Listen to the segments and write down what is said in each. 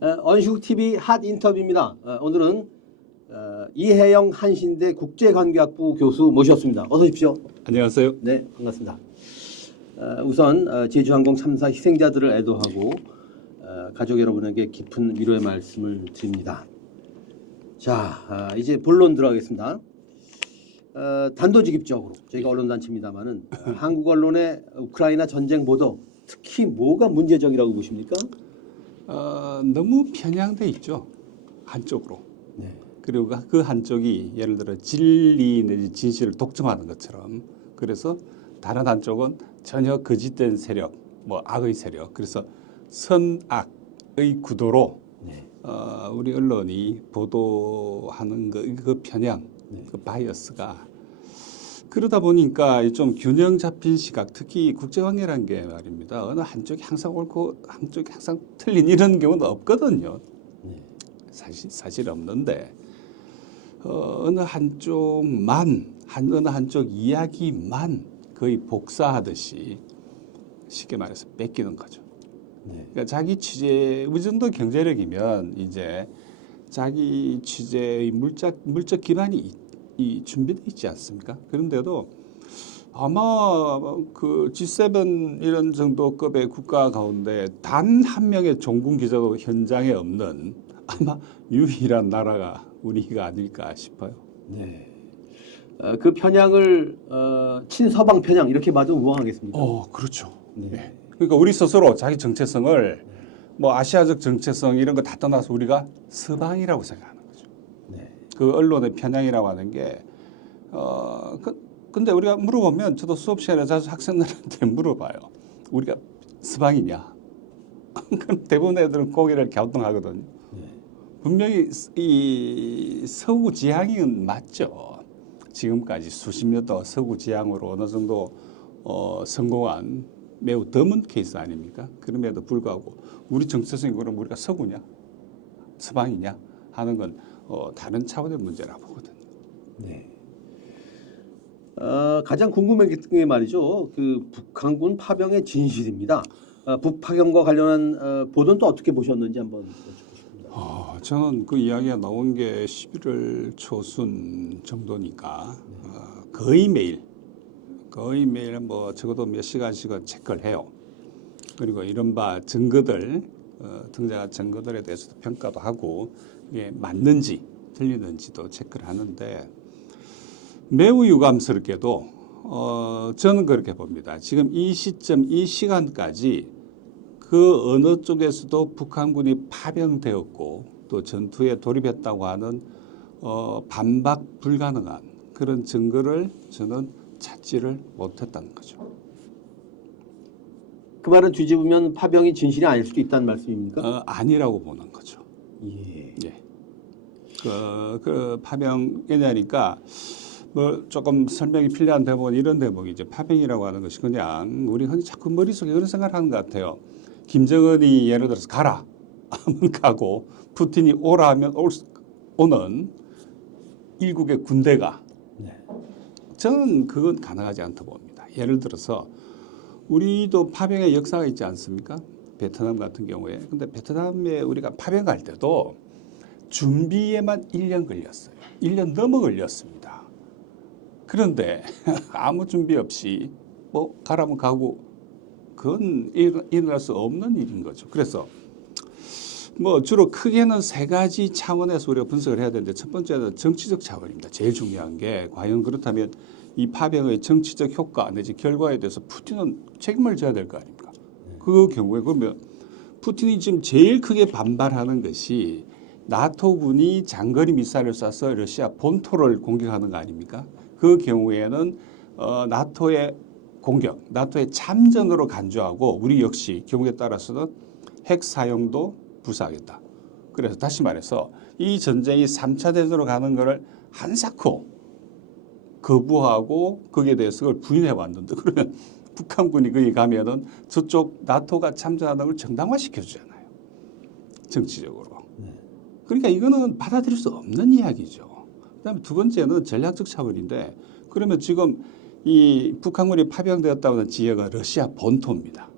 언슈 TV 핫 인터뷰입니다. 오늘은 이혜영 한신대 국제관계학부 교수 모셨습니다. 어서 오십시오. 안녕하세요. 네, 반갑습니다. 우선 제주항공 참사 희생자들을 애도하고 가족 여러분에게 깊은 위로의 말씀을 드립니다. 자, 이제 본론 들어가겠습니다. 단도직입적으로 저희가 언론단체입니다만은 한국 언론의 우크라이나 전쟁 보도 특히 뭐가 문제적이라고 보십니까? 너무 편향돼 있죠. 한쪽으로. 네. 그리고 그 한쪽이 예를 들어 진리 내지 진실을 독점하는 것처럼, 그래서 다른 한쪽은 전혀 거짓된 세력, 뭐 악의 세력, 그래서 선악의 구도로 네. 우리 언론이 보도하는 그 편향, 네. 그 바이어스가, 그러다 보니까 좀 균형 잡힌 시각, 특히 국제관계라는 게 말입니다. 어느 한쪽이 항상 옳고 한쪽이 항상 틀린 이런 경우는 없거든요. 네. 사실 없는데 어느 한쪽만, 어느 한쪽 이야기만 거의 복사하듯이 쉽게 말해서 뺏기는 거죠. 네. 그러니까 자기 취재, 이 정도 경제력이면 이제 자기 취재의 물적 기반이 준비되어 있지 않습니까? 그런데도 아마 그 G7 이런 정도급의 국가 가운데 단 한 명의 종군 기자도 현장에 없는 아마 유일한 나라가 우리가 아닐까 싶어요. 네. 그 편향을 친서방 편향 이렇게 봐도 무방하겠습니까? 그렇죠. 네. 네. 그러니까 우리 스스로 자기 정체성을 뭐 아시아적 정체성 이런 거 다 떠나서 우리가 서방이라고 생각하는 거죠. 네. 그 언론의 편향이라고 하는 게 근데 우리가 물어보면, 저도 수업 시간에 자주 학생들한테 물어봐요. 우리가 서방이냐? 그럼 대부분 애들은 고개를 갸우뚱하거든요. 네. 분명히 이 서구 지향은 맞죠. 지금까지 수십 년도 서구 지향으로 어느 정도 성공한 매우 드문 케이스 아닙니까? 그럼에도 불구하고 우리 정체성이 그럼 우리가 서구냐, 서방이냐 하는 건 다른 차원의 문제라고 보거든요. 네. 가장 궁금했던 게 말이죠. 그 북한군 파병의 진실입니다. 북파병과 관련한 보도는 또 어떻게 보셨는지 한번 여쭙고 싶습니다. 저는 그 이야기가 나온 게 11월 초순 정도니까 거의 매일 뭐 적어도 몇 시간씩은 체크를 해요. 그리고 이른바 증거들, 등장한 증거들에 대해서도 평가도 하고 이게 맞는지 틀리는지도 체크를 하는데, 매우 유감스럽게도 저는 그렇게 봅니다. 지금 이 시점, 이 시간까지 그 어느 쪽에서도 북한군이 파병되었고 또 전투에 돌입했다고 하는 반박 불가능한 그런 증거를 저는 찾지를 못했다는 거죠. 그 말은 뒤집으면 파병이 진실이 아닐 수도 있다는 말씀입니까? 아니라고 보는 거죠. 예. 예. 그 파병 왜냐니까 뭐 조금 설명이 필요한 대목은 이런 대목이죠. 파병이라고 하는 것이 그냥 우리 흔히 자꾸 머릿속에 그런 생각을 하는 것 같아요. 김정은이 예를 들어서 가라 하면 가고, 푸틴이 오라 하면 오는 일국의 군대가, 네. 저는 그건 가능하지 않다고 봅니다. 예를 들어서 우리도 파병의 역사가 있지 않습니까? 베트남 같은 경우에. 근데 베트남에 우리가 파병 갈 때도 준비에만 1년 걸렸어요. 1년 넘어 걸렸습니다. 그런데 아무 준비 없이 뭐 가라면 가고, 그건 일어날 수 없는 일인 거죠. 그래서 뭐 주로 크게는 세 가지 차원에서 우리가 분석을 해야 되는데, 첫 번째는 정치적 차원입니다. 제일 중요한 게, 과연 그렇다면 이 파병의 정치적 효과 내지 결과에 대해서 푸틴은 책임을 져야 될 거 아닙니까? 그 경우에 그러면 푸틴이 지금 제일 크게 반발하는 것이 나토군이 장거리 미사일을 쏴서 러시아 본토를 공격하는 거 아닙니까? 그 경우에는 나토의 공격, 나토의 참전으로 간주하고, 우리 역시 경우에 따라서는 핵 사용도 불사하겠다. 그래서 다시 말해서 이 전쟁이 3차 대전으로 가는 것을 한사코 거부하고 거기에 대해서 그걸 부인해 왔는데, 그러면 북한군이 거기 가면은 저쪽 나토가 참전하는 걸 정당화시켜 주잖아요. 정치적으로. 그러니까 이거는 받아들일 수 없는 이야기죠. 그다음에 두 번째는 전략적 차원인데, 그러면 지금 이 북한군이 파병되었다고 하는 지역은 러시아 본토입니다.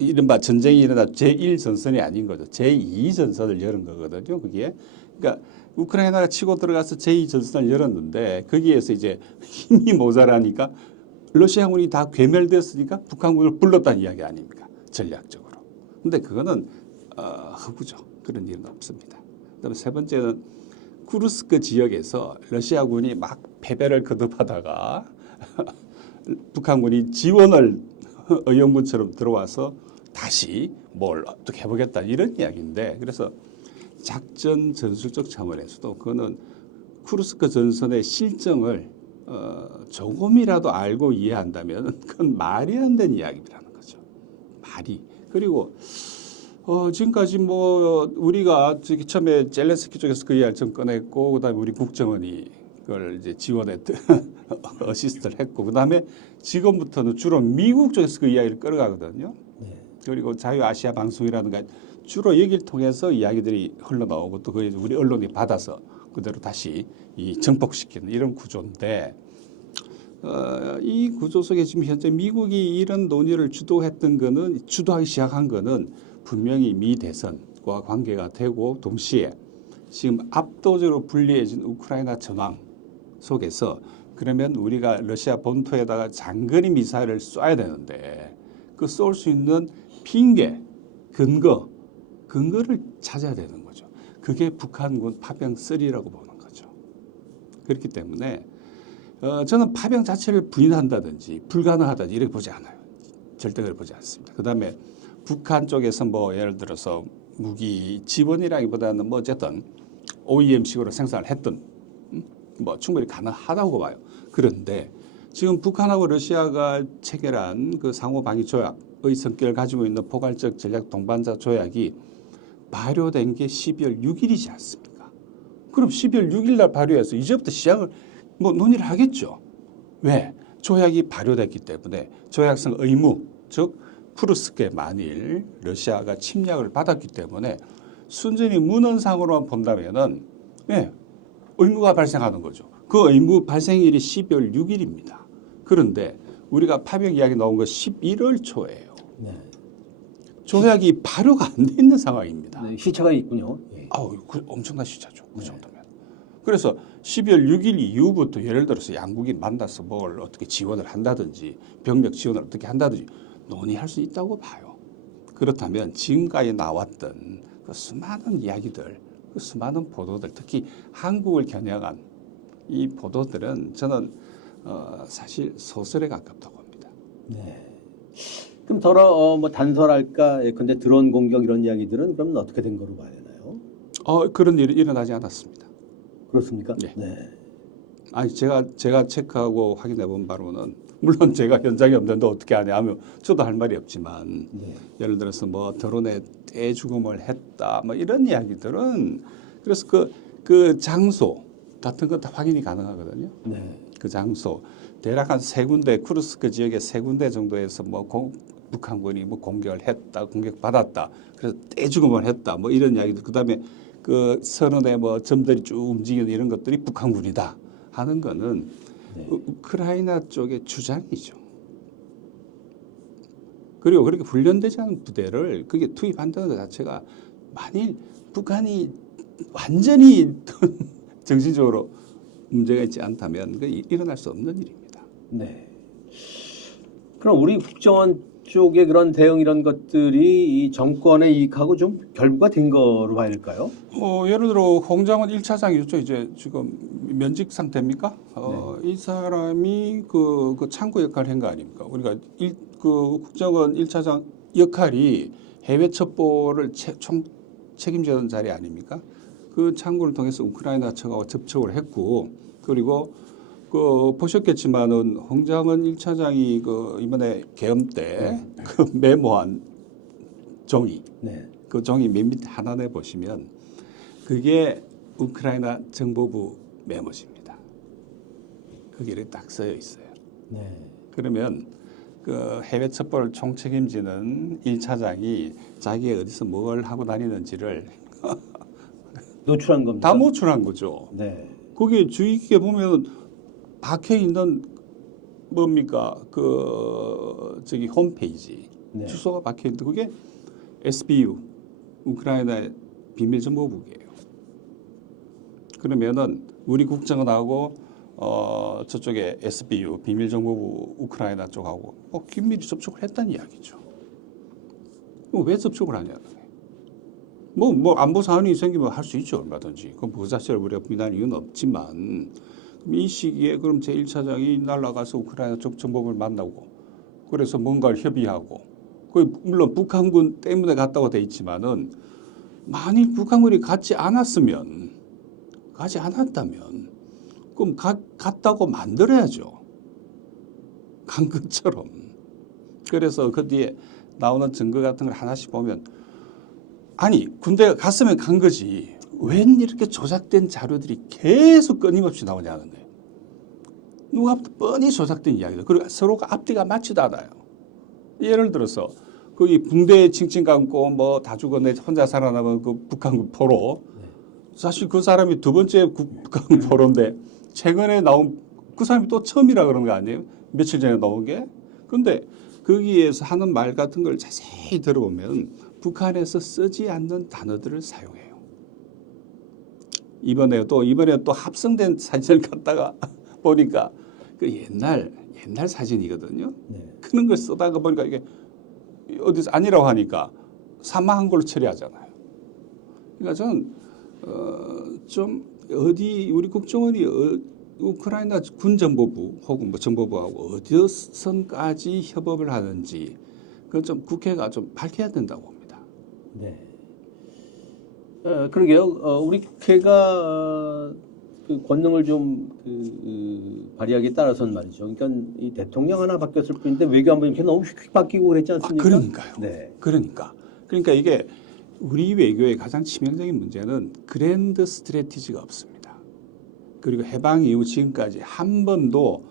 이른바 전쟁이 일어나 제1전선이 아닌 거죠. 제2전선을 열은 거거든요. 그게. 그러니까 우크라이나가 치고 들어가서 제2전선을 열었는데 거기에서 이제 힘이 모자라니까 러시아군이 다 괴멸됐으니까 북한군을 불렀다는 이야기 아닙니까? 전략적으로. 근데 그거는 허구죠. 그런 일은 없습니다. 그다음에 세 번째는 쿠르스크 지역에서 러시아군이 막 패배를 거듭하다가 북한군이 지원을 의용군처럼 들어와서 다시 뭘 어떻게 해보겠다 이런 이야기인데 그래서 작전 전술적 차원에서도 그거는 쿠르스크 전선의 실정을 조금이라도 알고 이해한다면 그건 말이 안 되는 이야기라는 거죠. 말이. 그리고 지금까지 뭐 우리가 저기 처음에 젤렌스키 쪽에서 그 이야기를 좀 꺼냈고 그다음에 우리 국정원이 그걸 이제 지원했던 어시스트를 했고 그다음에 지금부터는 주로 미국 쪽에서 그 이야기를 끌어가거든요. 네. 그리고 자유아시아 방송이라든가 주로 여기를 통해서 이야기들이 흘러나오고 또 그 우리 언론이 받아서 그대로 다시 이 정복시키는 이런 구조인데 이 구조 속에 지금 현재 미국이 이런 논의를 주도하기 시작한 거는 분명히 미 대선과 관계가 되고 동시에 지금 압도적으로 불리해진 우크라이나 전황 속에서 그러면 우리가 러시아 본토에다가 장거리 미사일을 쏴야 되는데 그 쏠 수 있는 핑계, 근거를 찾아야 되는 거죠. 그게 북한군 파병 3라고 보는 거죠. 그렇기 때문에 저는 파병 자체를 부인한다든지 불가능하다든지 이렇게 보지 않아요. 절대 그렇게 보지 않습니다. 그다음에 북한 쪽에서 뭐 예를 들어서 무기 지원이라기보다는 뭐 어쨌든 OEM식으로 생산을 했던 뭐 충분히 가능하다고 봐요. 그런데 지금 북한하고 러시아가 체결한 그 상호 방위 조약의 성격을 가지고 있는 포괄적 전략 동반자 조약이 발효된 게 12월 6일이지 않습니까? 그럼 12월 6일 날 발효해서 이제부터 시작을 뭐 논의를 하겠죠. 왜? 조약이 발효됐기 때문에 조약성 의무, 즉 쿠르스크에 만일 러시아가 침략을 받았기 때문에 순전히 문헌상으로만 본다면은 의무가 발생하는 거죠. 그 의무 발생일이 12월 6일입니다. 그런데 우리가 파병 이야기 나온 거 11월 초예요. 네. 조약이 발효가 안 돼 있는 상황입니다. 네, 시차가 있군요. 예. 엄청난 시차죠. 그 정도면. 그래서 12월 6일 이후부터 예를 들어서 양국이 만나서 뭘 어떻게 지원을 한다든지 병력 지원을 어떻게 한다든지 논의할 수 있다고 봐요. 그렇다면 지금까지 나왔던 그 수많은 이야기들, 그 수많은 보도들, 특히 한국을 겨냥한 이 보도들은 저는 사실 소설에 가깝다고 봅니다. 네. 그럼 더러 뭐 단설할까? 예컨대 드론 공격 이런 이야기들은 그러면 어떻게 된 거로 봐야 되나요? 그런 일이 일어나지 않았습니다. 그렇습니까? 네. 네. 아니 제가 체크하고 확인해 본 바로는 물론 제가 현장에 없는데 어떻게 하냐 하면 저도 할 말이 없지만 네. 예를 들어서 뭐 드론에 떼 죽음을 했다 뭐 이런 이야기들은 그래서 그 장소 같은 건 다 확인이 가능하거든요. 네. 그 장소 대략 한 3군데 쿠르스크 지역에 3군데 정도에서 뭐 북한군이 뭐 공격을 했다, 공격받았다, 그래서 떼 죽음을 했다 뭐 이런 이야기들 그다음에 그 선언에 뭐 점들이 쭉 움직이는 이런 것들이 북한군이다 하는 거는 네. 우크라이나 쪽의 주장이죠. 그리고 그렇게 훈련되지 않은 부대를 그게 투입한다는 것 자체가 만일 북한이 완전히 정신적으로 문제가 있지 않다면 그 일어날 수 없는 일입니다. 네. 그럼 우리 국정원 쪽의 그런 대응 이런 것들이 이 정권에 이익하고 좀 결부가 된 거로 봐야 될까요? 예를 들어 홍장원 1차장이었죠. 이제 지금 면직 상태입니까? 이 사람이 그 창구 역할을 한 거 아닙니까? 우리가 그 국정원 1차장 역할이 해외 첩보를 책임지는 자리 아닙니까? 그 창구를 통해서 우크라이나 측하고 접촉을 했고 그리고 그 보셨겠지만은 홍장원 1차장이 그 이번에 계엄 때 그 메모한 종이 네. 그 종이 맨 밑에 하단에 보시면 그게 우크라이나 정보부 메모지입니다. 거기에 이렇게 딱 써여 있어요. 네. 그러면 그 해외 첩보를 총책임지는 1차장이 자기가 어디서 뭘 하고 다니는지를 노출한 겁니다. 다 노출한 거죠. 네. 거기에 주의 깊게 보면 박혀 있는 뭡니까 그 저기 홈페이지 네. 주소가 박혀 있는데 그게 SBU 우크라이나의 비밀정보국이에요. 그러면은 우리 국정원하고 저쪽에 SBU 비밀정보부 우크라이나 쪽하고 긴밀히 접촉을 했다는 이야기죠. 왜 접촉을 하냐는 거예요. 뭐 안보 사안이 생기면 할 수 있죠, 얼마든지. 그 자체를 우리가 부인할 이유는 없지만 이 시기에 그럼 제1차장이 날아가서 우크라이나 쪽 정보를 만나고 그래서 뭔가를 협의하고 물론 북한군 때문에 갔다고 돼 있지만은 만일 북한군이 가지 않았다면 그럼 갔다고 만들어야죠. 간 것처럼. 그래서 그 뒤에 나오는 증거 같은 걸 하나씩 보면 아니 군대가 갔으면 간 거지 웬 이렇게 조작된 자료들이 계속 끊임없이 나오냐는 거예요. 누가 뻔히 조작된 이야기들. 그리고 서로가 앞뒤가 맞지도 않아요. 예를 들어서 거기 붕대에 칭칭 감고 뭐 다 죽었네 혼자 살아남은 그 북한군 포로 사실 그 사람이 두 번째 북한군 포로인데 최근에 나온 그 사람이 또 처음이라 그런 거 아니에요? 며칠 전에 나온 게. 근데 거기에서 하는 말 같은 걸 자세히 들어보면 북한에서 쓰지 않는 단어들을 사용해요. 이번에 또 합성된 사진을 갖다가 보니까 그 옛날 사진이거든요. 네. 그런 걸 쓰다가 보니까 이게 어디서 아니라고 하니까 사망한 걸로 처리하잖아요. 그러니까 저는 좀 어디 우리 국정원이 우크라이나 군정보부 혹은 뭐 정보부하고 어디 선까지 협업을 하는지 그건 좀 국회가 좀 밝혀야 된다고 봅니다. 네. 그러게요. 우리 국회가 그 권능을 좀 발휘하기에 따라서는 말이죠. 그러니까 이 대통령 하나 바뀌었을 뿐인데 외교안보 이렇게 너무 휙휙 바뀌고 그랬지 않습니까? 그러니까요. 네. 그러니까 이게 우리 외교의 가장 치명적인 문제는 그랜드 스트래티지가 없습니다. 그리고 해방 이후 지금까지 한 번도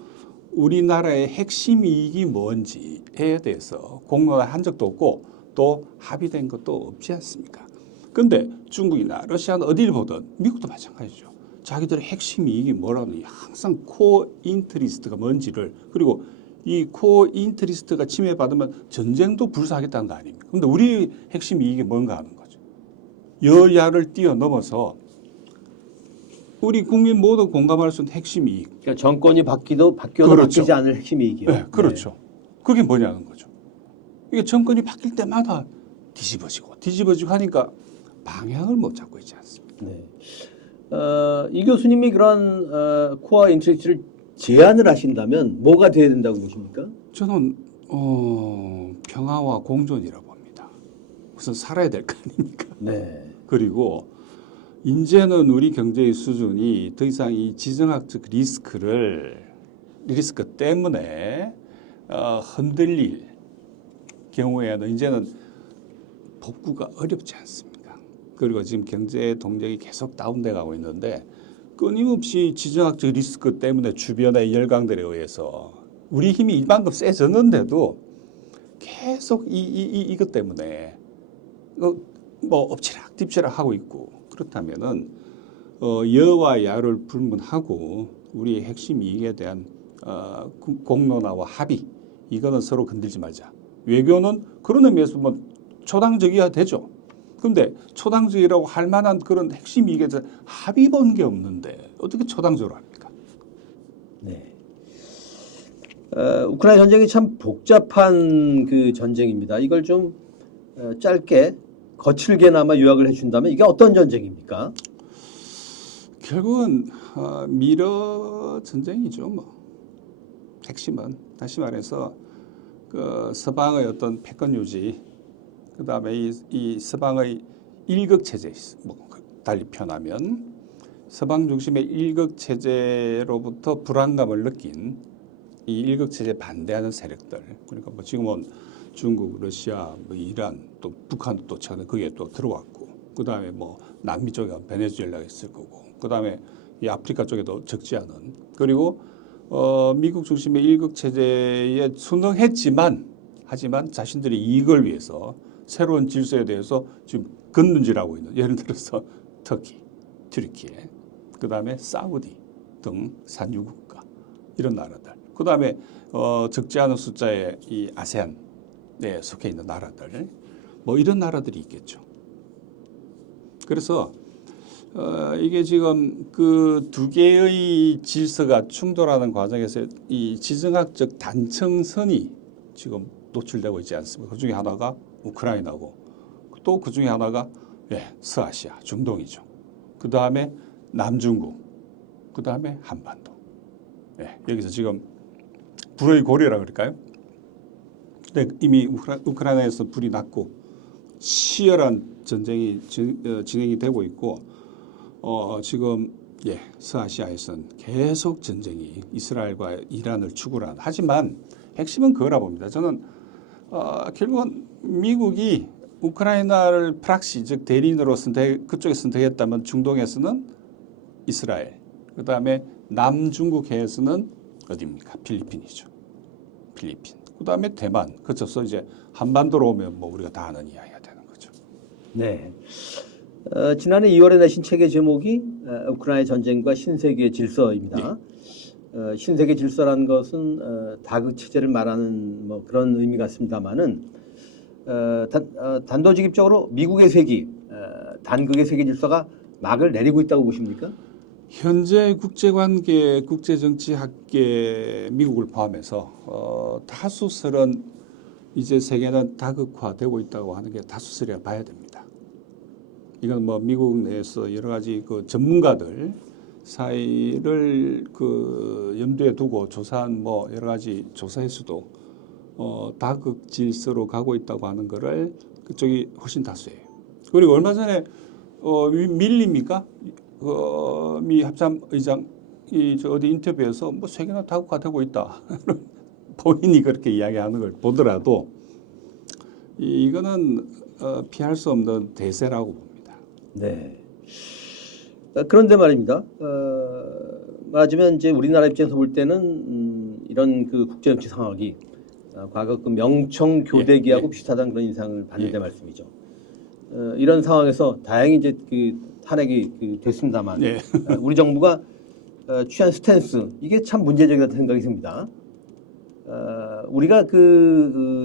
우리나라의 핵심 이익이 뭔지에 대해서 공론화한 적도 없고 또 합의된 것도 없지 않습니까? 그런데 중국이나 러시아는 어디를 보든 미국도 마찬가지죠. 자기들의 핵심 이익이 뭐라는 항상 코어 인트리스트가 뭔지를 그리고 이 코어 인트리스트가 침해받으면 전쟁도 불사하겠다는 거 아닙니까? 그런데 우리 핵심 이익이 뭔가 하는 거죠. 여야를 뛰어넘어서 우리 국민 모두 공감할 수 있는 핵심 이익. 그러니까 정권이 바뀌어도 그렇죠. 바뀌지 않을 핵심 이익이요. 네, 그렇죠. 그게 뭐냐는 거죠. 이게 정권이 바뀔 때마다 뒤집어지고 하니까 방향을 못 잡고 있지 않습니까? 네. 이 교수님이 그런 코어 인트리스트를 제안을 하신다면 뭐가 돼야 된다고 보십니까? 저는 평화와 공존이라고 봅니다. 우선 살아야 될 거 아닙니까? 네. 그리고 이제는 우리 경제의 수준이 더 이상 이 지정학적 리스크 때문에 흔들릴 경우에는 이제는 복구가 어렵지 않습니까? 그리고 지금 경제 동력이 계속 다운돼 가고 있는데 끊임없이 지정학적 리스크 때문에 주변의 열강들에 의해서 우리 힘이 이만큼 세졌는데도 계속 이것 때문에 뭐 엎치락 뒤치락 하고 있고 그렇다면은 여와 야를 불문하고 우리의 핵심 이익에 대한 공론화와 합의 이거는 서로 건들지 말자. 외교는 그런 의미에서 뭐 초당적이어야 되죠. 그런데 초당적이라고 할 만한 그런 핵심 이익에 대해서 합의 본 게 없는데 어떻게 초당적으로 합니까? 네. 우크라이나 전쟁이 참 복잡한 그 전쟁입니다. 이걸 좀 짧게 거칠게나마 요약을 해준다면 이게 어떤 전쟁입니까? 결국은 미러 전쟁이죠. 뭐 핵심은 다시 말해서 그 서방의 어떤 패권 유지, 그 다음에 이 서방의 일극 체제, 뭐 달리 표현하면 서방 중심의 일극 체제로부터 불안감을 느낀 이 일극 체제 반대하는 세력들, 그러니까 뭐 지금은 중국, 러시아, 뭐 이란, 또 북한도 또 최근에 거기에 또 들어왔고, 그 다음에 뭐 남미 쪽에 베네수엘라가 있을 거고, 그 다음에 이 아프리카 쪽에도 적지 않은, 그리고 미국 중심의 일극 체제에 순응했지만 하지만 자신들의 이익을 위해서 새로운 질서에 대해서 지금 건눈질하고 있는, 예를 들어서 터키, 튀르키예, 그 다음에 사우디 등 산유국가 이런 나라들, 그 다음에 적지 않은 숫자의 이 아세안 네, 속해 있는 나라들, 뭐 이런 나라들이 있겠죠. 그래서 이게 지금 그 두 개의 질서가 충돌하는 과정에서 이 지정학적 단청선이 지금 노출되고 있지 않습니까? 그 중에 하나가 우크라이나고 또 그 중에 하나가 서아시아, 중동이죠. 그 다음에 남중국, 그 다음에 한반도. 여기서 지금 불의 고리라 그럴까요? 근데 이미 우크라이나에서 불이 났고 치열한 전쟁이 진행이 되고 있고 지금 서아시아에서는 계속 전쟁이 이스라엘과 이란을 축으로 하는. 하지만 핵심은 그거라 봅니다. 저는 결국은 미국이 우크라이나를 프락시 즉 대리인으로 그쪽에 선택했다면 중동에서는 이스라엘, 그 다음에 남중국해에서는 어디입니까? 필리핀이죠. 필리핀. 그 다음에 대만. 그쳐서 이제 한반도로 오면 뭐 우리가 다 아는 이야기가 되는 거죠. 네. 지난해 2월에 내신 책의 제목이 우크라이나 전쟁과 신세계의 질서입니다. 신세계 질서라는 것은 다그 체제를 말하는 뭐 그런 의미 같습니다만은 단도직입적으로 미국의 세기, 단극의 세계 질서가 막을 내리고 있다고 보십니까? 현재 국제관계, 국제정치학계 미국을 포함해서 다수설은 이제 세계는 다극화되고 있다고 하는 게 다수설이라 봐야 됩니다. 이건 뭐 미국 내에서 여러 가지 그 전문가들 사이를 그 염두에 두고 조사한 뭐 여러 가지 조사에서도 다극 질서로 가고 있다고 하는 거를 그쪽이 훨씬 다수예요. 그리고 얼마 전에 밀립니까? 미 합참 의장 저 어디 인터뷰에서 뭐 세계는 다극화되고 있다. 본인이 그렇게 이야기하는 걸 보더라도 이거는 피할 수 없는 대세라고 봅니다. 네. 그런데 말입니다. 말하자면 이제 우리나라 입장에서 볼 때는 이런 그 국제정치 상황이 과거 그 명청 교대기하고 비슷하다는 그런 인상을 받는데 말씀이죠. 이런 상황에서 다행히 이제 그 탄핵이 됐습니다만 우리 정부가 취한 스탠스 이게 참 문제적이라는 생각이 듭니다. 우리가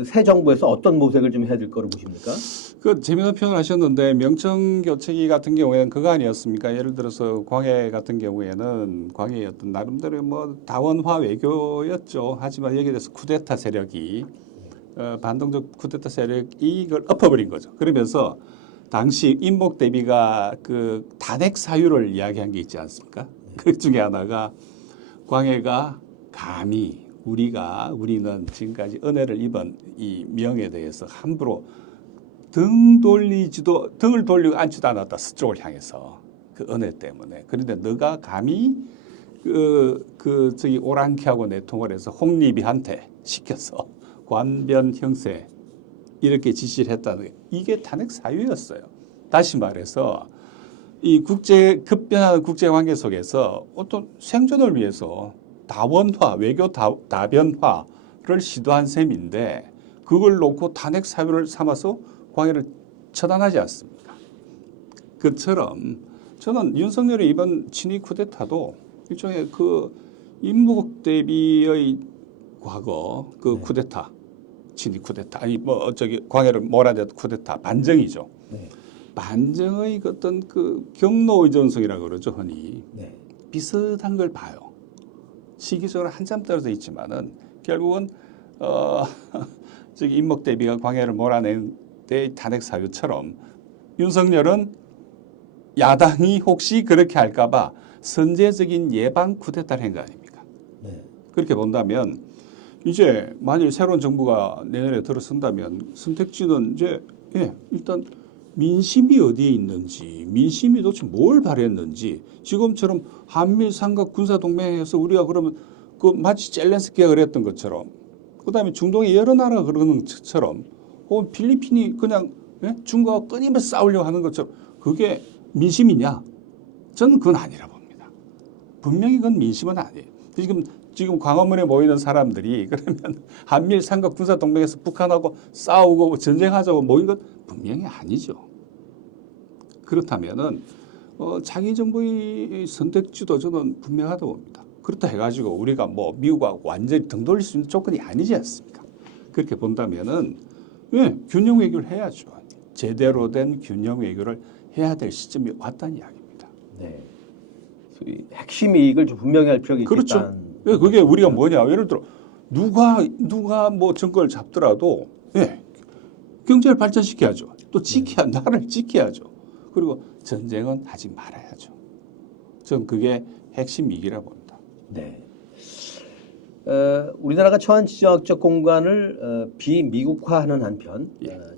새 정부에서 어떤 모색을 좀 해야 될 거로 보십니까? 그 재미있는 표현을 하셨는데 명청교체기 같은 경우에는 그거 아니었습니까? 예를 들어서 광해 같은 경우에는 광해의 어떤 나름대로 뭐 다원화 외교였죠. 하지만 여기에 대해서 쿠데타 세력이 반동적 쿠데타 세력이 이걸 엎어버린 거죠. 그러면서 당시 임목 대비가 그 탄핵 사유를 이야기한 게 있지 않습니까? 그 중에 하나가 광해가 감히 우리는 지금까지 은혜를 입은 이 명에 대해서 함부로 등을 돌리고 앉지도 않았다. 서쪽을 향해서 그 은혜 때문에. 그런데 너가 감히 저기 오랑캐하고 내통을 해서 홍리비한테 시켜서 관변 형세 이렇게 지시를 했다는 게 이게 탄핵 사유였어요. 다시 말해서 이 급변하는 국제 관계 속에서 어떤 생존을 위해서 다원화, 외교 다변화를 시도한 셈인데 그걸 놓고 탄핵 사유를 삼아서 광해를 처단하지 않습니까? 그처럼 저는 윤석열의 이번 친위 쿠데타도 일종의 그 임목 대비의 과거 그 쿠데타, 친위 쿠데타 아니 뭐 저기 광해를 몰아냈던 쿠데타 반정이죠. 반정의 어떤 그 경로 의존성이라고 그러죠, 흔히. 비슷한 걸 봐요. 시기적으로 한참 떨어져 있지만은 결국은 저기 임목 대비가 광해를 몰아낸 때 탄핵 사유처럼 윤석열은 야당이 혹시 그렇게 할까봐 선제적인 예방 쿠데타를 한 거 아닙니까? 그렇게 본다면 이제 만일 새로운 정부가 내년에 들어선다면 선택지는 이제 일단 민심이 어디에 있는지, 민심이 도대체 뭘 바랬는지, 지금처럼 한미 삼각 군사 동맹에서 우리가 그러면 그 마치 젤렌스키가 그랬던 것처럼, 그다음에 중동의 여러 나라가 그러는 것처럼, 혹은 필리핀이 그냥 중국하고 끊임없이 싸우려고 하는 것처럼 그게 민심이냐? 저는 그건 아니라 봅니다. 분명히 그건 민심은 아니에요. 지금 광화문에 모이는 사람들이 그러면 한미일 삼각 군사 동맹에서 북한하고 싸우고 전쟁하자고 모인 건 분명히 아니죠. 그렇다면은 자기 정부의 선택지도 저는 분명하다고 봅니다. 그렇다 해가지고 우리가 뭐 미국하고 완전히 등 돌릴 수 있는 조건이 아니지 않습니까? 그렇게 본다면은 예, 균형 외교를 해야죠. 제대로 된 균형 외교를 해야 될 시점이 왔다는 이야기입니다. 네. 소위 핵심 이익을 좀 분명히 할 필요가 있겠다. 그렇죠. 예, 그게 우리가 뭐냐? 예를 들어 누가 뭐 정권을 잡더라도 예, 경제를 발전시켜야죠. 또 나라를 지켜야죠. 그리고 전쟁은 하지 말아야죠. 전 그게 핵심 이익이라 봅니다. 네. 우리나라가 처한 지정학적 공간을 비미국화하는 한편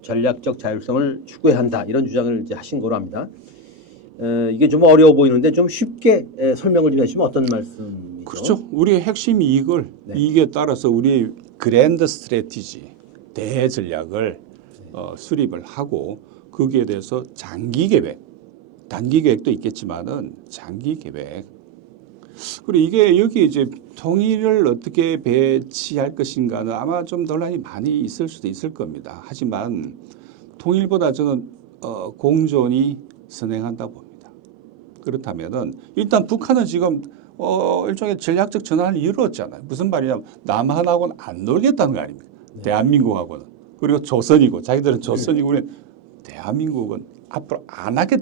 전략적 자율성을 추구해야 한다 이런 주장을 이제 하신 거로 합니다. 이게 좀 어려워 보이는데 좀 쉽게 설명을 좀 해주시면 어떤 말씀이죠? 그렇죠. 우리의 핵심 이익을 네. 이익에 따라서 우리의 그랜드 스트래티지 대전략을 수립을 하고 거기에 대해서 장기 계획, 단기 계획도 있겠지만은 장기 계획. 그리고 이게 여기 이제 통일을 어떻게 배치할 것인가는 아마 좀 논란이 많이 있을 수도 있을 겁니다. 하지만 통일보다 저는 공존이 선행한다고 봅니다. 그렇다면은 일단 북한은 지금 일종의 전략적 전환을 이루었잖아요. 무슨 말이냐면 남한하고는 안 놀겠다는 거 아닙니까? 네. 대한민국하고는. 그리고 조선이고 자기들은 조선이고 우리는 대한민국은 앞으로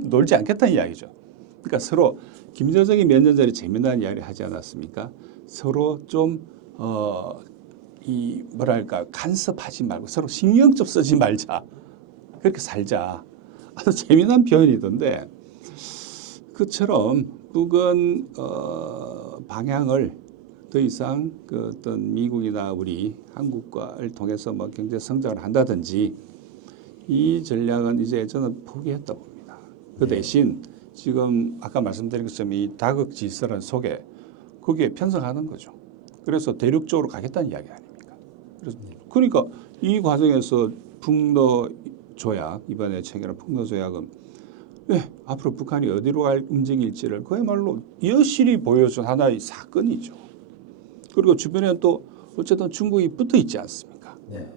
놀지 않겠다는 이야기죠. 그러니까 서로 김여정이 몇 년 전에 재미난 이야기를 하지 않았습니까? 서로 좀 뭐랄까 간섭하지 말고 서로 신경 좀 쓰지 말자. 그렇게 살자. 아주 재미난 표현이던데 그처럼 북은 방향을 더 이상 그 어떤 미국이나 우리 한국과를 통해서 뭐 경제 성장을 한다든지 이 전략은 이제 저는 포기했다 봅니다. 그 대신 지금 아까 말씀드린 것처럼 이 다극 질서란 속에 거기에 편성하는 거죠. 그래서 대륙 쪽으로 가겠다는 이야기 아닙니까? 그러니까 이 과정에서 북러 조약 이번에 체결한 북러 조약은 앞으로 북한이 어디로 갈 움직일지를 그야말로 여실히 보여준 하나의 사건이죠. 그리고 주변에 또 어쨌든 중국이 붙어 있지 않습니까? 네.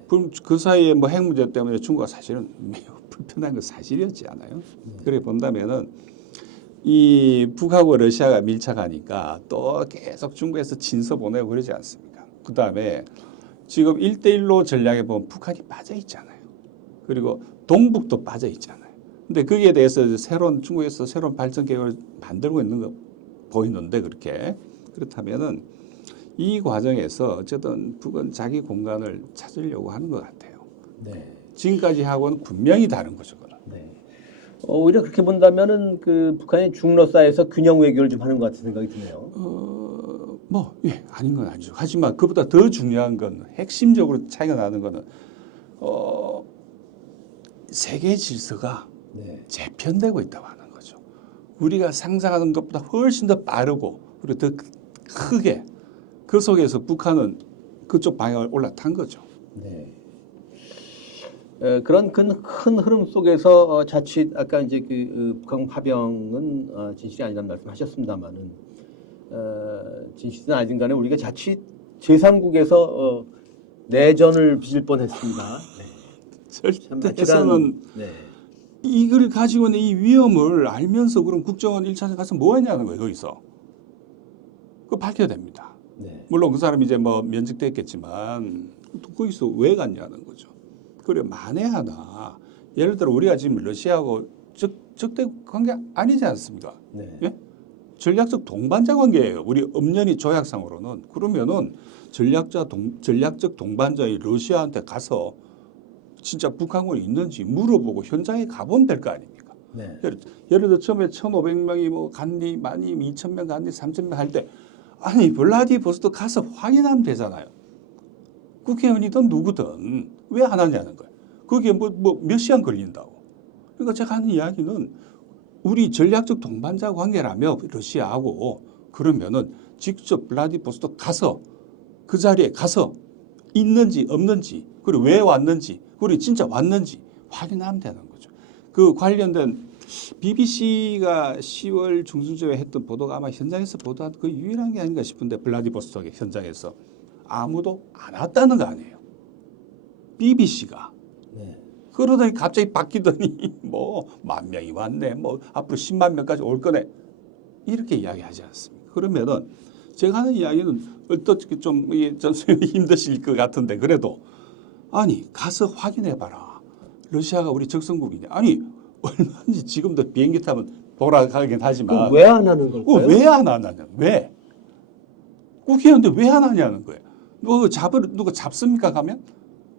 그 사이에 뭐 핵 문제 때문에 중국가 사실은 매우 불편한 건 사실이었지 않아요? 그렇게 본다면은 이 북하고 러시아가 밀착하니까 또 계속 중국에서 진서 보내고 그러지 않습니까? 그 다음에 지금 1대1로 전략에 보면 북한이 빠져 있잖아요. 그리고 동북도 빠져 있잖아요. 근데 거기에 대해서 중국에서 새로운 발전 계획을 만들고 있는 거 보이는데 그렇다면은 이 과정에서 어쨌든 북은 자기 공간을 찾으려고 하는 것 같아요. 네. 지금까지 하고는 분명히 다른 거죠. 네. 오히려 그렇게 본다면은 그 북한이 중러사에서 균형 외교를 좀 하는 것 같은 생각이 드네요. 아닌 건 아니죠. 하지만 그보다 더 중요한 건 핵심적으로 차이가 나는 거는 세계 질서가 재편되고 있다고 하는 거죠. 우리가 상상하는 것보다 훨씬 더 빠르고 그리고 더 크게 그 속에서 북한은 그쪽 방향을 올라탄 거죠. 네. 그런 큰 흐름 속에서 자칫 아까 이제 그 북한 파병은 진실이 아니라는 말씀하셨습니다만은 진실은 아닌 간에 우리가 자칫 제3국에서 내전을 빚을 뻔했습니다. 절대에서는 이걸 가지고 있는 이 위험을 알면서 그럼 국정원 1차선 가서 뭐 했냐는 거예요. 거기서. 그거 밝혀야 됩니다. 네. 물론 그 사람이 이제 뭐 면직됐겠지만 거기서 왜 갔냐는 거죠. 그래 만에 하나 예를 들어 우리가 지금 러시아하고 적대 관계 아니지 않습니까? 네. 예? 전략적 동반자 관계예요. 우리 엄연히 조약상으로는. 그러면은 전략적 동반자의 러시아한테 가서 진짜 북한군이 있는지 물어보고 현장에 가보면 될 거 아닙니까? 네. 예를 들어 처음에 1,500명이 뭐 간니, 많이 2,000명 간니, 3,000명 할 때 아니 블라디보스토크 가서 확인하면 되잖아요. 국회의원이든 누구든 왜 안 하냐는 거예요. 그게 뭐 몇 시간 걸린다고. 그러니까 제가 하는 이야기는 우리 전략적 동반자 관계라며 러시아하고 그러면은 직접 블라디보스토크 가서 그 자리에 가서 있는지 없는지 그리고 왜 왔는지 그리고 진짜 왔는지 확인하면 되는 거죠. 그 관련된 BBC가 10월 중순쯤에 했던 보도가 아마 현장에서 보도한 그 유일한 게 아닌가 싶은데 블라디보스토크 현장에서 아무도 안 왔다는 거 아니에요. BBC가. 네. 그러더니 갑자기 바뀌더니 뭐 10,000명이 왔네. 뭐 앞으로 10만 명까지 올 거네. 이렇게 이야기하지 않습니까? 그러면은 제가 하는 이야기는 어떻게 좀 힘드실 것 같은데 그래도 아니 가서 확인해 봐라. 러시아가 우리 적성국이냐? 아니 얼마든지 지금도 비행기 타면 돌아가긴 하지만 왜 안 하는 걸까요? 왜 안 하느냐? 왜? 국회의원들 왜 안 하냐는 거예요. 누가 잡습니까 가면?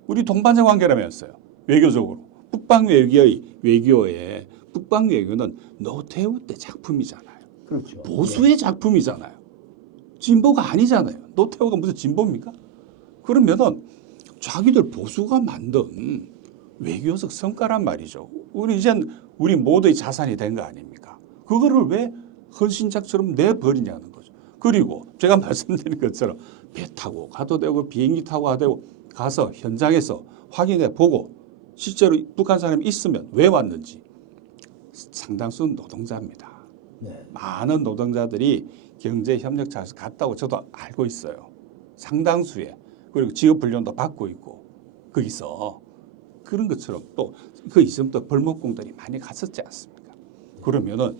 우리 동반자 관계라면서요. 외교적으로 북방 외교에 북방 외교는 노태우 때 작품이잖아요. 그렇죠. 보수의 작품이잖아요. 진보가 아니잖아요. 노태우가 무슨 진보입니까? 그러면은 자기들 보수가 만든 외교적 성과란 말이죠. 우리 모두의 자산이 된 거 아닙니까? 그거를 왜 헌신작처럼 내버리냐는 거죠. 그리고 제가 말씀드린 것처럼 배 타고 가도 되고 비행기 타고 가도 되고 가서 현장에서 확인해 보고 실제로 북한 사람이 있으면 왜 왔는지 상당수는 노동자입니다. 네. 많은 노동자들이 경제협력차에서 갔다고 저도 알고 있어요. 상당수의. 그리고 직업훈련도 받고 있고 거기서 그런 것처럼 또 그 있으면 벌목공들이 많이 갔었지 않습니까? 그러면은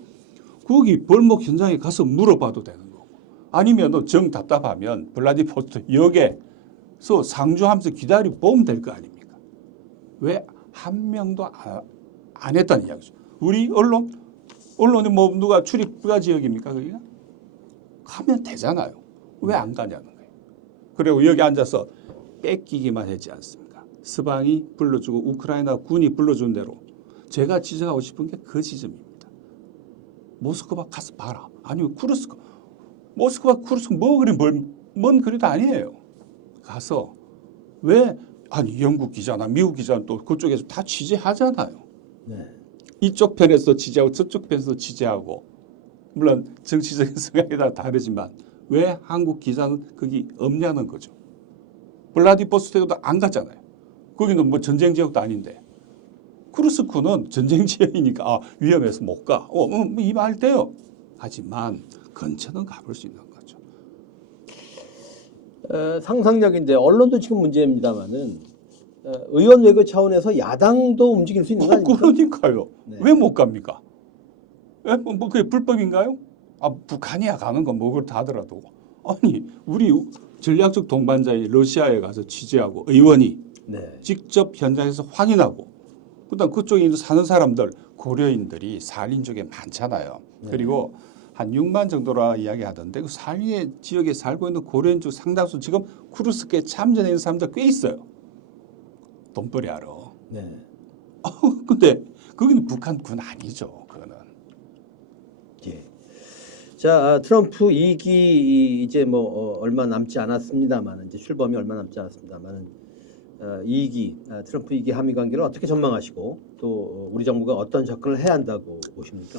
거기 벌목 현장에 가서 물어봐도 되는 거고 아니면은 정 답답하면 블라디보스토크 역에서 상주하면서 기다리고 보면 될 거 아닙니까? 왜 한 명도 안 했다는 이야기죠. 우리 언론이 뭐 누가 출입 불가 지역입니까? 거기가? 가면 되잖아요. 왜 안 가냐는 거예요. 그리고 여기 앉아서 뺏기기만 했지 않습니까? 서방이 불러주고 우크라이나 군이 불러준 대로 제가 지적하고 싶은 게 그 지점입니다. 모스크바 가서 봐라. 아니면 모스크바 쿠르스크 뭐 그리 먼 거리도 아니에요. 가서 왜 아니 영국 기자나 미국 기자는 또 그쪽에서 다 취재하잖아요. 네. 이쪽 편에서 취재하고 저쪽 편에서 취재하고 물론 정치적인 성향이 다 다르지만 왜 한국 기자는 거기 없냐는 거죠. 블라디보스토크도 안 갔잖아요. 거기는 뭐 전쟁 지역도 아닌데 쿠르스크는 전쟁 지역이니까 위험해서 못 가. 이 말 돼요. 하지만 근처는 가볼 수 있는 거죠. 상상력인데 언론도 지금 문제입니다만은 의원 외교 차원에서 야당도 움직일 수 있는 거 아닙니까? 그러니까요. 네. 왜 못 갑니까? 뭐 그게 불법인가요? 북한이야 가는 건 뭐 그렇다 하더라도 아니 우리 전략적 동반자인 러시아에 가서 취재하고 의원이 네. 직접 현장에서 확인하고 그다음 그쪽에 사는 사람들 고려인들이 살인 쪽에 많잖아요. 네. 그리고 한 6만 정도라 이야기하던데 그 살인의 지역에 살고 있는 고려인 중 상당수 지금 쿠르스크에 참전해 있는 사람들 꽤 있어요. 돈벌이 하러. 네. 근데 거기는 북한 군 아니죠. 그거는. 예. 자, 트럼프 2기 이제 뭐 얼마 남지 않았습니다만 이제 출범이 얼마 남지 않았습니다만 2기 트럼프 2기 한미 관계를 어떻게 전망하시고 또 우리 정부가 어떤 접근을 해야 한다고 보십니까?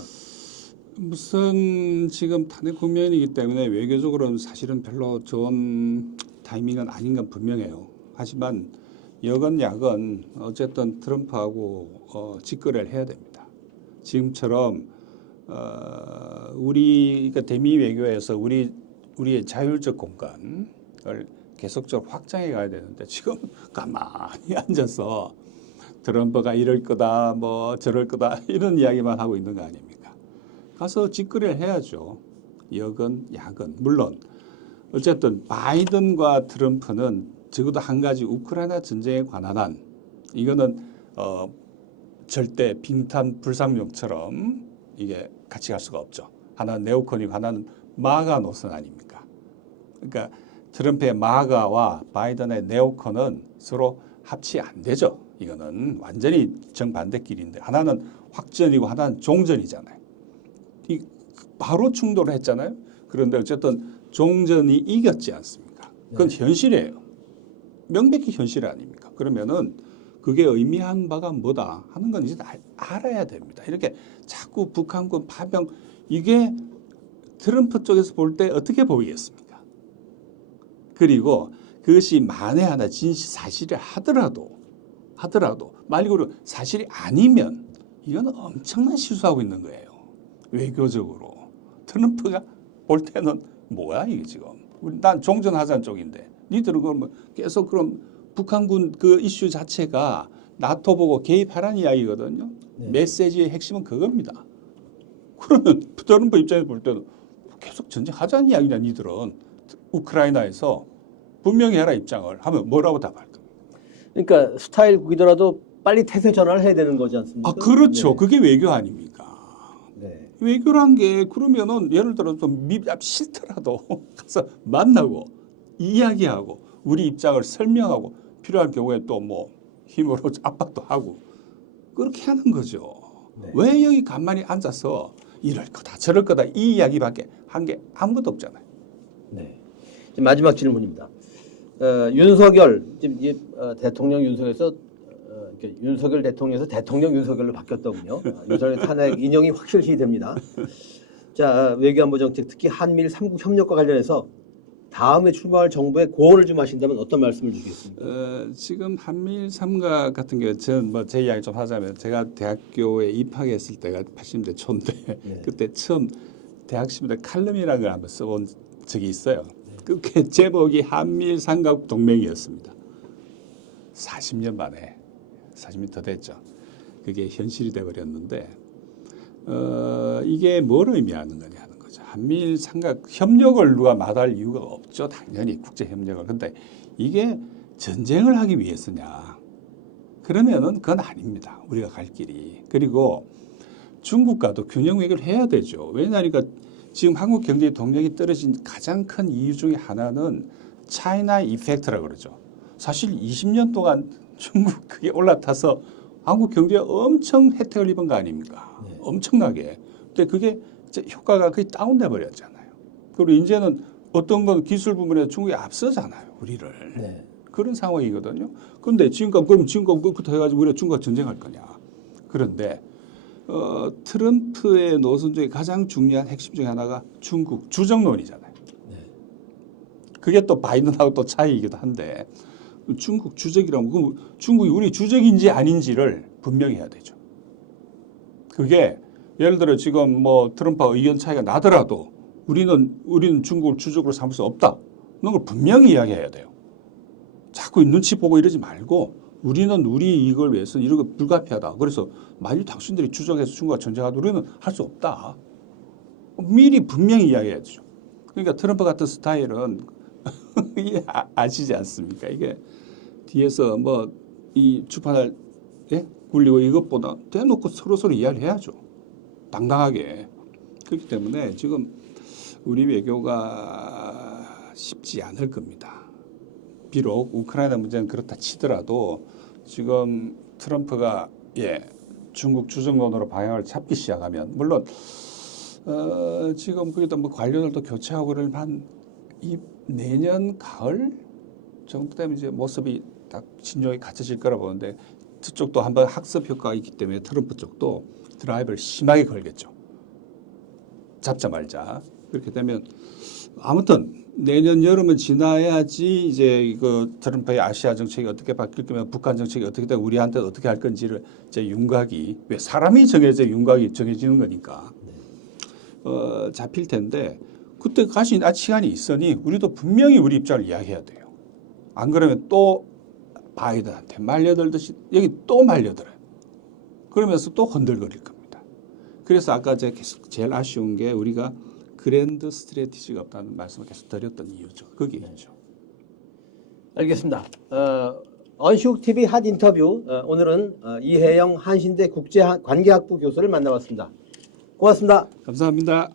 무슨 지금 탄핵 국면이기 때문에 외교적으로는 사실은 별로 좋은 타이밍은 아닌 건 분명해요. 하지만 여건야건 어쨌든 트럼프하고 직거래를 해야 됩니다. 지금처럼 우리가 대미 외교에서 우리의 자율적 공간을 계속적으로 확장해 가야 되는데 지금 가만히 앉아서 트럼프가 이럴 거다 뭐 저럴 거다 이런 이야기만 하고 있는 거 아닙니까? 가서 직거래를 해야죠. 여건 야건 물론 어쨌든 바이든과 트럼프는 적어도 한 가지 우크라이나 전쟁에 관한 한 이거는 절대 빙탄 불상용처럼 이게 같이 갈 수가 없죠. 하나는 네오콘이고 하나는 마가 노선 아닙니까? 그러니까 트럼프의 마가와 바이든의 네오콘은 서로 합치 안 되죠. 이거는 완전히 정반대 길인데 하나는 확전이고 하나는 종전이잖아요. 이 바로 충돌을 했잖아요. 그런데 어쨌든 종전이 이겼지 않습니까? 그건 네. 현실이에요. 명백히 현실 아닙니까? 그러면은 그게 의미한 바가 뭐다 하는 건 이제 알아야 됩니다. 이렇게 자꾸 북한군 파병 이게 트럼프 쪽에서 볼 때 어떻게 보이겠습니까? 그리고 그것이 만에 하나 사실이 하더라도 말 그대로 사실이 아니면 이건 엄청난 실수하고 있는 거예요. 외교적으로 트럼프가 볼 때는 뭐야 이게 지금 난 종전하자는 쪽인데 니들은 그럼 계속 그럼 북한군 그 이슈 자체가 나토 보고 개입하라는 이야기거든요. 네. 메시지의 핵심은 그겁니다. 그러면 트럼프 입장에서 볼 때는 계속 전쟁하자는 이야기냐 니들은 우크라이나에서 분명히 해라 입장을 하면 뭐라고 답할 겁니까? 그러니까 스타일 국이더라도 빨리 태세 전환을 해야 되는 거지 않습니까? 아, 그렇죠. 네. 그게 외교 아닙니까? 네. 외교란 게 그러면은 예를 들어 좀 싫더라도 가서 만나고 이야기하고 우리 입장을 설명하고 필요할 경우에 또 뭐 힘으로 압박도 하고 그렇게 하는 거죠. 네. 왜 여기 가만히 앉아서 이럴 거다 저럴 거다 이 이야기밖에 한 게 아무것도 없잖아요. 네. 지금 마지막 질문입니다. 윤석열 지금 대통령 윤석열에서 윤석열 대통령에서 대통령 윤석열로 바뀌었더군요. 윤석열 탄핵 인용이 확실시 됩니다. 자, 외교안보 정책 특히 한미일 3국 협력과 관련해서 다음에 출마할 정부에 고언을 좀 하신다면 어떤 말씀을 주시겠습니까? 지금 한미일 삼각 같은 경우 저는 뭐 제 이야기 좀 하자면 제가 대학교에 입학했을 때가 80년대 초인데 네. 그때 처음 대학 시절에 칼럼이라는 걸 한번 써본 적이 있어요. 그 제목이 한미일 삼각 동맹이었습니다. 40년 만에 40년 더 됐죠. 그게 현실이 돼버렸는데 이게 뭘 의미하는 거냐 하는 거죠. 한미일 삼각 협력을 누가 마다할 이유가 없죠. 당연히 국제 협력을. 근데 이게 전쟁을 하기 위해서냐? 그러면은 그건 아닙니다. 우리가 갈 길이. 그리고 중국과도 균형 외교를 해야 되죠. 왜냐하니까 지금 한국 경제 동력이 떨어진 가장 큰 이유 중에 하나는 차이나 이펙트라고 그러죠. 사실 20년 동안 중국 그게 올라타서 한국 경제가 엄청 혜택을 입은 거 아닙니까? 네. 엄청나게. 근데 그게 이제 효과가 거의 다운돼 버렸잖아요. 그리고 이제는 어떤 건 기술 부분에 중국이 앞서잖아요. 우리를. 네. 그런 상황이거든요. 그런데 지금까지 그부터 해가지고 우리가 중국과 전쟁할 거냐. 그런데 트럼프의 노선 중에 가장 중요한 핵심 중에 하나가 중국 주적론이잖아요. 네. 그게 또 바이든하고 또 차이이기도 한데 중국 주적이라면 그럼 중국이 우리 주적인지 아닌지를 분명히 해야 되죠. 그게 예를 들어 지금 뭐 트럼프와 의견 차이가 나더라도 우리는 중국을 주적으로 삼을 수 없다. 그런 걸 분명히 이야기해야 돼요. 자꾸 눈치 보고 이러지 말고 우리는 우리 이걸 위해서 이런 거 불가피하다. 그래서 만일 당신들이 주적해서 중국과 전쟁하도 우리는 할 수 없다. 미리 분명히 이야기해야 되죠. 그러니까 트럼프 같은 스타일은 아시지 않습니까? 이게 뒤에서 뭐 이 주판을 굴리고 이것보다 대놓고 서로 이야기를 해야죠. 당당하게. 그렇기 때문에 지금 우리 외교가 쉽지 않을 겁니다. 비록 우크라이나 문제는 그렇다 치더라도 지금 트럼프가 중국 주적론으로 방향을 잡기 시작하면 물론 지금 거기다 뭐 관료들도 교체하고 그러면 이 내년 가을 정도 되면 이제 모습이 딱 진정이 갖춰질 거라 보는데 저쪽도 한번 학습 효과가 있기 때문에 트럼프 쪽도 드라이브를 심하게 걸겠죠. 잡자 말자. 그렇게 되면 아무튼 내년 여름은 지나야지 이제 이거 트럼프의 아시아 정책이 어떻게 바뀔 거면 북한 정책이 어떻게 되고 우리한테 어떻게 할 건지를 이제 윤곽이 왜 사람이 정해져 윤곽이 정해지는 거니까 잡힐 텐데 그때까지 아직 시간이 있으니 우리도 분명히 우리 입장을 이야기해야 돼요. 안 그러면 또 바이든한테 말려들듯이 여기 또 말려들어요. 그러면서 또 흔들거릴 겁니다. 그래서 아까 제가 계속 제일 아쉬운 게 우리가 그랜드 스트래티지가 없다는 말씀을 계속 드렸던 이유죠. 그게 있죠. 알겠습니다. 언슈국 TV 핫 인터뷰 오늘은 이혜영 한신대 국제관계학부 교수를 만나봤습니다. 고맙습니다. 감사합니다.